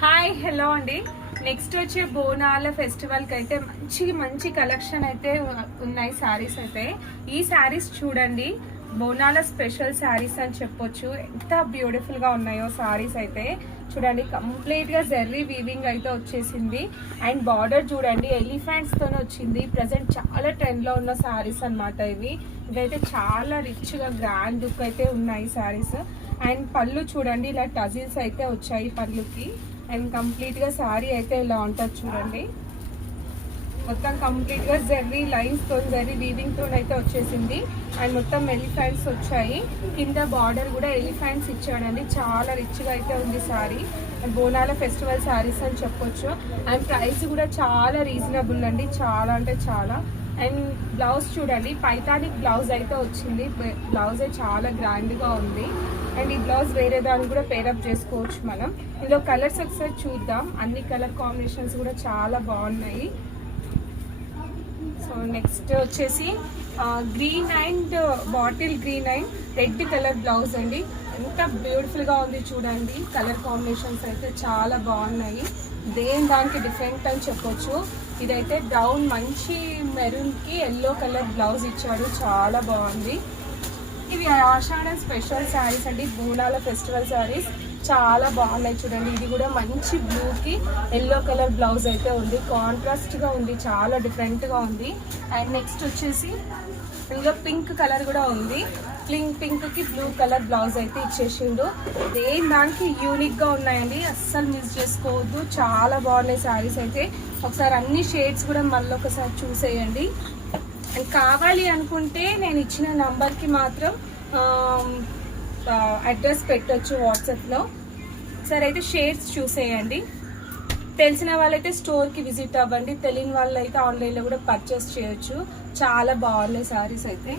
Hi hello అండి. Next వచ్చే బోనాల ఫెస్టివల్ కి అయితే మంచి మంచి కలెక్షన్ అయితే ఉన్నాయి శారీస్ అయితే. ఈ శారీస్ చూడండి, బోనాల స్పెషల్ శారీస్ అని చెప్పొచ్చు. ఎంత బ్యూటిఫుల్ గా ఉన్నాయో శారీస్ అయితే చూడండి. కంప్లీట్ గా జెర్రీ వీవింగ్ అయితే వచ్చేసింది అండ్ బార్డర్ చూడండి ఎలిఫెంట్స్ తోనే వచ్చింది. ప్రెసెంట్ చాలా ట్రెండ్ లో ఉన్న శారీస్ అన్నమాట ఇవి. ఇవైతే చాలా రిచ్ గా గ్రాండ్ లుక్ అయితే ఉన్నాయి శారీస్. అండ్ పళ్ళు చూడండి, ఇలా టజిల్స్ అయితే వచ్చాయి పళ్ళుకి. అండ్ కంప్లీట్ గా శారీ అయితే ఇలా ఉంటుంది చూడండి. మొత్తం కంప్లీట్ గా జెర్రీ లైన్స్ తో జెర్రీ వీవింగ్ తో అయితే వచ్చేసింది. అండ్ మొత్తం ఎలిఫెంట్స్ వచ్చాయి. కింద బార్డర్ కూడా ఎలిఫెంట్స్ ఇచ్చాడండి. చాలా రిచ్ గా అయితే ఉంది శారీ. అండ్ బోనాల ఫెస్టివల్ శారీస్ అని చెప్పొచ్చు. అండ్ ప్రైస్ కూడా చాలా రీజనబుల్ అండి, చాలా అంటే చాలా. అండ్ బ్లౌజ్ చూడండి, పైతానిక్ బ్లౌజ్ అయితే వచ్చింది. బ్లౌజ్ చాలా గ్రాండ్ గా ఉంది. అండ్ ఈ బ్లౌజ్ వేరే దాన్ని కూడా పేరప్ చేసుకోవచ్చు మనం. ఇందులో కలర్స్ ఒకసారి చూద్దాం. అన్ని కలర్ కాంబినేషన్స్ కూడా చాలా బాగున్నాయి. సో నెక్స్ట్ వచ్చేసి green and bottle green and red colour blouse అండి. ఎంత బ్యూటిఫుల్ గా ఉంది చూడండి. కలర్ కాంబినేషన్స్ అయితే చాలా బాగున్నాయి. దేని దానికి డిఫరెంట్ అని చెప్పొచ్చు. ఇదైతే బ్రౌన్ మంచి మెరూన్ కి ఎల్లో కలర్ బ్లౌజ్ ఇచ్చాడు, చాలా బాగుంది. ఇవి ఆషాఢ స్పెషల్ శారీస్ అండి, బోనాల ఫెస్టివల్ శారీస్ చాలా బాగున్నాయి చూడండి. ఇది కూడా మంచి బ్లూ కి ఎల్లో కలర్ బ్లౌజ్ అయితే ఉంది. కాంట్రాస్ట్ గా ఉంది, చాలా డిఫరెంట్ గా ఉంది. అండ్ నెక్స్ట్ వచ్చేసి ఇందులో పింక్ కలర్ కూడా ఉంది. పింక్ కి బ్లూ కలర్ బ్లౌజ్ అయితే ఇచ్చేసిండు. దేని దానికి యూనిక్ గా ఉన్నాయండి, అస్సలు మిస్ చేసుకోవద్దు. చాలా బాగున్నాయి శారీస్ అయితే. ఒకసారి అన్ని షేడ్స్ కూడా మళ్ళీ ఒకసారి చూసేయండి. అండ్ కావాలి అనుకుంటే నేను ఇచ్చిన నంబర్కి మాత్రం అడ్రస్ పెట్టొచ్చు వాట్సాప్లో. సరే అయితే షేడ్స్ చూసేయండి. తెలిసిన వాళ్ళైతే స్టోర్కి విజిట్ అవ్వండి. తెలియని వాళ్ళు అయితే ఆన్లైన్లో కూడా పర్చేస్ చేయొచ్చు. చాలా బాగున్నాయి శారీస్ అయితే.